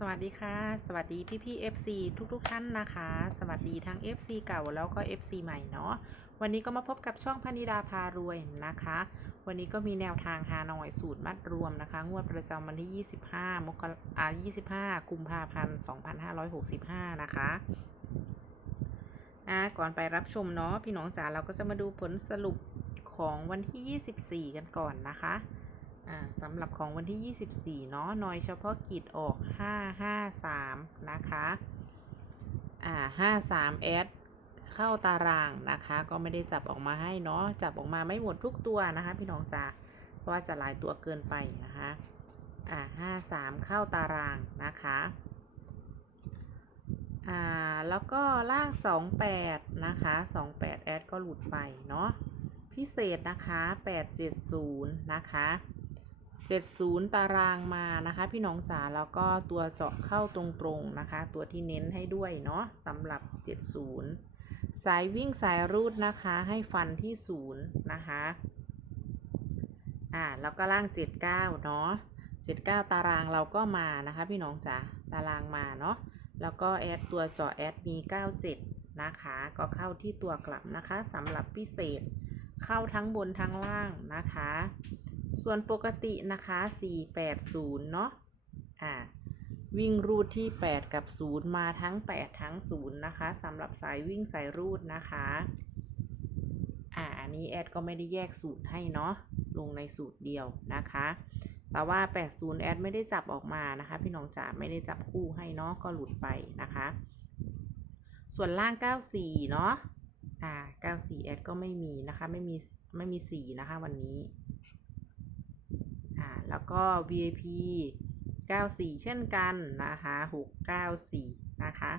สวัสดีค่ะ สวัสดีพี่พี่ FC ทุกทุกๆท่านนะคะ สวัสดีทั้ง FC เก่าแล้วก็ FC ใหม่เนาะวันนี้ก็มาพบกับช่องพนิดาพารวยนะคะ วันนี้ก็มีแนวทางฮานอยสูตรมัดรวมนะคะ งวดประจำวันที่ 25 มกราอ่า25 กุมภาพันธ์ 2565 นะคะอะก่อนไปรับชมเนาะพี่น้องจ๋าเราก็จะมาดูผลสรุปของวันที่ 24 กันก่อนนะคะ สำหรับของวันที่ 24 เนาะนอยเฉพาะกิจออก 553 นะคะอ่า53แอดเข้าตารางนะคะ ก็ไม่ได้จับออกมาให้เนาะจับออกมาไม่หมดทุกตัวนะคะ พี่น้องจ๋าเพราะว่าจะหลายตัวเกินไปนะคะอ่า53 เข้าตารางนะคะอ่าแล้วก็ล่าง 28 นะคะ 28 แอดก็หลุดไปเนาะพิเศษนะคะ 870 นะคะ 70ตารางมานะคะ พี่น้องจ๋าแล้วก็ตัวเจาะเข้าตรงๆนะคะ ตัวที่เน้นให้ด้วยเนาะสำหรับ 70 สายวิ่งสายรูดนะคะ ให้ฟันที่0นะคะอ่าแล้วก็ล่าง 79 เนาะ79 ตารางเราก็มานะคะ พี่น้องจ๋าตารางมาเนาะแล้วก็แอดตัวเจาะแอดมี 97 นะคะ ก็เข้าที่ตัวกลับนะคะสำหรับพิเศษเข้าทั้งบนทั้งล่างนะคะ ส่วนปกตินะคะ 480 เนาะอ่า วิ่งรูดที่ 8 กับ 0 มาทั้ง 8 ทั้ง 0 นะคะสำหรับสายวิ่งสายรูดนะคะ อ่า อันนี้แอดก็ไม่ได้แยกสูตรให้เนาะ ลงในสูตรเดียวนะคะ แต่ว่า 80 แอดไม่ได้จับออกมานะคะ พี่น้องจ๋าไม่ได้จับคู่ให้เนาะ ก็หลุดไปนะคะ ส่วนล่าง 94 เนาะ อ่า 94 แอดก็ไม่มีนะคะ ไม่มี ไม่มี 4 นะคะวันนี้ แล้วก็ VIP 94 เช่นกันนะคะ694 นะคะ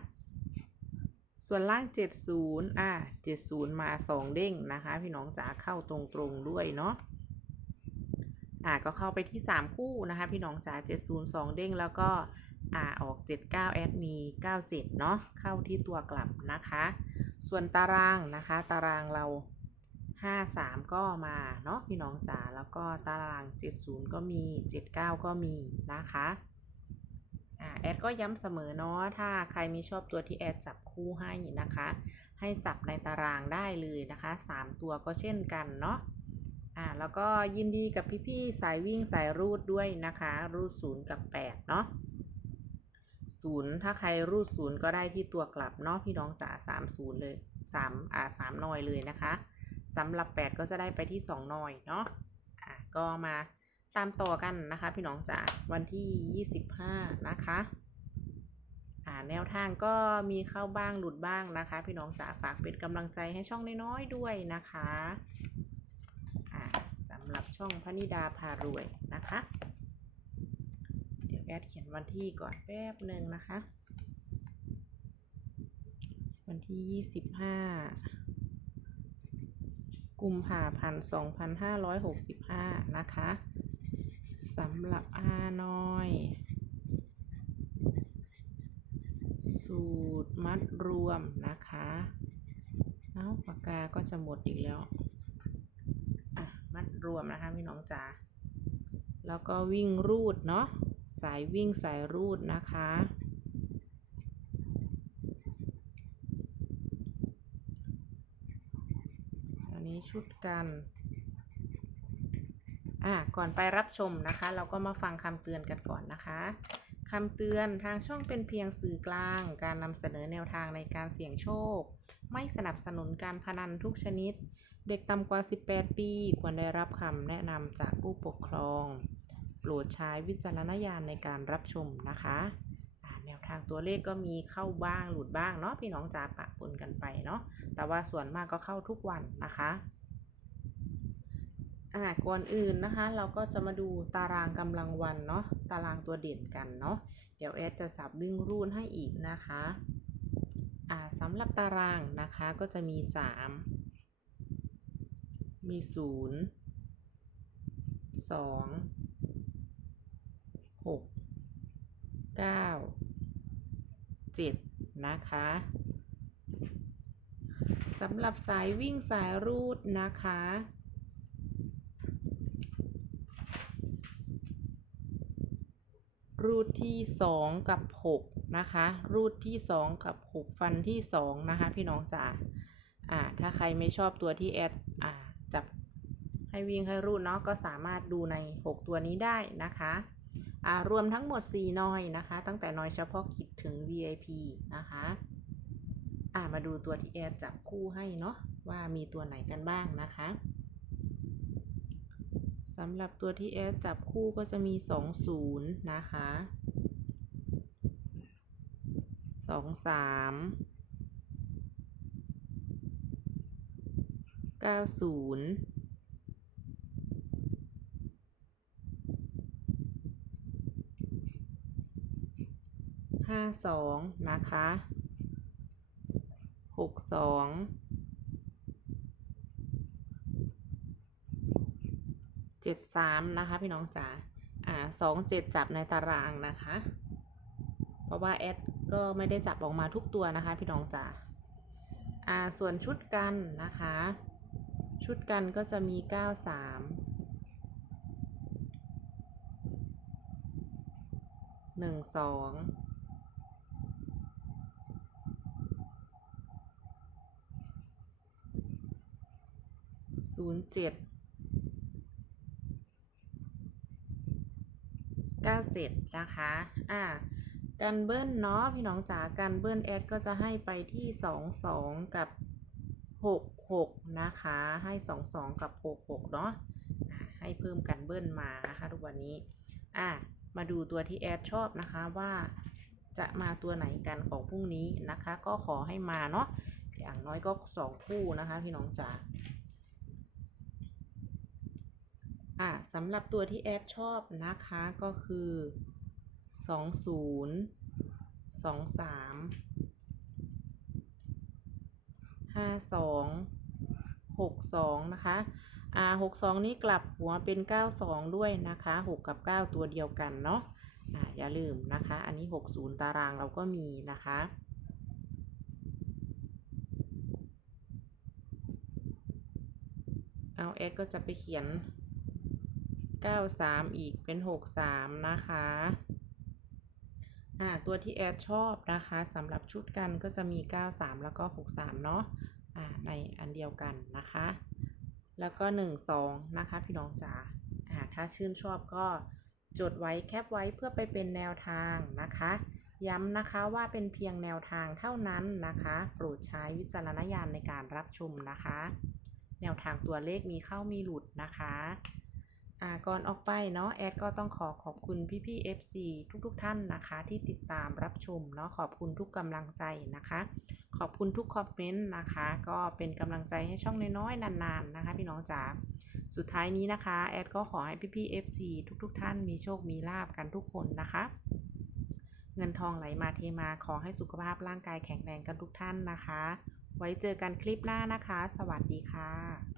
ส่วนล่าง 70อ่า70 มา 2 เด้งนะคะ พี่น้องจ๋าเข้าตรงๆด้วยเนาะอ่าก็เข้าไปที่ 3 คู่นะคะ พี่น้องจ๋า70 2 เด้งแล้วก็อ่าออก 79แอดมี9เสร็จเนาะเข้าที่ตัวกลับนะคะ ส่วนตารางนะคะ ตารางเรา 53 ก็มาเนาะพี่น้องจ๋าแล้วก็ตาราง 70 ก็มี 79 ก็มีนะคะอ่าแอดก็ย้ำเสมอเนาะถ้าใครมีชอบตัวที่แอดจับคู่ให้นะคะ ให้จับในตารางได้เลยนะคะ 3 ตัวก็เช่นกันเนาะอ่าแล้วก็ยินดีกับพี่ๆสายวิ่งสายรูดด้วยนะคะ รูด 0 กับ 8 เนาะศูนย์ถ้าใครรูดศูนย์ก็ได้ที่ตัวกลับเนาะพี่น้องจ๋าสามศูนย์เลยสามอ่าสามนอยเลยนะคะ สำหรับแปดก็จะได้ไปที่สองนอยเนาะอะก็มาตามต่อกันนะคะ พี่น้องจ๋าวันที่ยี่สิบห้านะคะอ่าแนวทางก็มีเข้าบ้างหลุดบ้างนะคะ พี่น้องจ๋าฝากเป็นกำลังใจให้ช่องน้อยๆด้วยนะคะอ่าสำหรับช่องพนิดาพารวยนะคะ เดี๋ยวแอดเขียนวันที่ก่อนแป๊บหนึ่งนะคะ วันที่ 25 กุมภาพันธ์2565 นะคะสำหรับอาน้อย สูตรมัดรวมนะคะเอาปากกาก็จะหมดอีกแล้วอะมัดรวมนะคะพี่น้องจ๋าแล้วก็วิ่งรูดเนาะสายวิ่งสายรูดนะคะ อั นี้ชุดกัน อะก่อนไปรับชมนะคะ เราก็มาฟังคำเตือนกันก่อนนะคะคำเตือนทางช่องเป็นเพียงสื่อกลาง การนำเสนอแนวทางในการเสี่ยงโชค ไม่สนับสนุนการพนันทุกชนิด เด็กต่ำกว่า 18 ปี ควรได้รับคำแนะนำจากผู้ปกครอง โปรดใช้วิจารณญาณในการรับชมนะคะ ทางตัวเลขก็มีเข้าบ้างหลุดบ้างเนาะพี่น้องจ๋าปะปนกันไปเนาะแต่ว่าส่วนมากก็เข้าทุกวันนะคะอ่าก่อนอื่นนะคะ เราก็จะมาดูตารางกำลังวันเนาะตารางตัวเด่นกันเนาะเดี๋ยวแอดจะสับวิ่งรูนให้อีกนะคะอ่าสำหรับตารางนะคะก็จะมี 3 มี 0 2หก เก้าเจ็ดนะคะสำหรับสายวิ่งสายรูดนะคะ รูทที่ 2 กับ 6 นะคะ รูทที่ 2 กับ 6 ฟันที่ 2 นะคะ พี่น้องจ๋าอ่าถ้าใครไม่ชอบตัวที่แอดอ่าจับให้วิ่งให้รูดเนาะก็สามารถดูใน 6 ตัวนี้ได้นะคะ รวมทั้งหมด 4นอยนะคะ ตั้งแต่นอยเฉพาะกิจถึง VIP นะคะามาดูตัวที่แอดจับคู่ให้เนาะว่ามีตัวไหนกันบ้างนะคะสำหรับตัวที่แอดจับคู่ก็จะมี 20 นะคะ 23 90 52นะคะ62 73นะคะพี่น้องจ๋าอ่า27จับในตารางนะคะ เพราะว่าแอดก็ไม่ได้จับออกมาทุกตัวนะคะพี่น้องจ๋าอ่าส่วนชุดกันนะคะ ชุดกันก็จะมี93 12 07 97นะคะ อ่ากันเบิ้ลเนาะพี่น้องจ๋ากันเบิ้ลแอดก็จะให้ไปที่22กับ66นะคะ ให้22กับ66เนาะให้เพิ่มกันเบิ้ลมานะคะทุกวันนี้ อ่ามาดูตัวที่แอดชอบนะคะว่าจะมาตัวไหนกันของพรุ่งนี้นะคะ ก็ขอให้มาเนาะอย่างน้อยก็2คู่นะคะพี่น้องจ๋า อะสำหรับตัวที่แอดชอบนะคะก็คือ 20 23 52 62 นะคะ อ่า 62 นี้กลับหัวเป็น 92 ด้วยนะคะ 6 กับ 9 ตัวเดียวกันเนาะอ่าอย่าลืมนะคะ อันนี้ 60 ตารางเราก็มีนะคะเอาแอดก็จะไปเขียน 93 อีกเป็น 63 นะคะอ่าตัวที่แอดชอบนะคะสำหรับชุดกันก็จะมี 93 แล้วก็ 63 เนาะอ่าในอันเดียวกันนะคะ แล้วก็ 12 นะคะพี่น้องจ๋าอ่าถ้าชื่นชอบก็จดไว้แคปไว้เพื่อไปเป็นแนวทางนะคะ ย้ำนะคะว่าเป็นเพียงแนวทางเท่านั้นนะคะ โปรดใช้วิจารณญาณในการรับชมนะคะ แนวทางตัวเลขมีเข้ามีหลุดนะคะ อ่าก่อนออกไปเนาะแอดก็ต้องขอขอบคุณพี่ๆ FC ทุกๆทท่านนะคะ ที่ติดตามรับชมเนาะขอบคุณทุกกำลังใจนะคะ ขอบคุณทุกคอมเมนต์นะคะ ก็เป็นกำลังใจให้ช่องน้อยๆนานๆนะคะ พี่น้องจ๋าสุดท้ายนี้นะคะแอดก็ขอให้พี่ๆ FC ทุกๆ ท่านมีโชคมีลาบกันทุกคนนะคะ เงินทองไหลมาเทมาขอให้สุขภาพร่างกายแข็งแรงกันทุกท่านนะคะ ไว้เจอกันคลิปหน้านะคะ สวัสดีค่ะ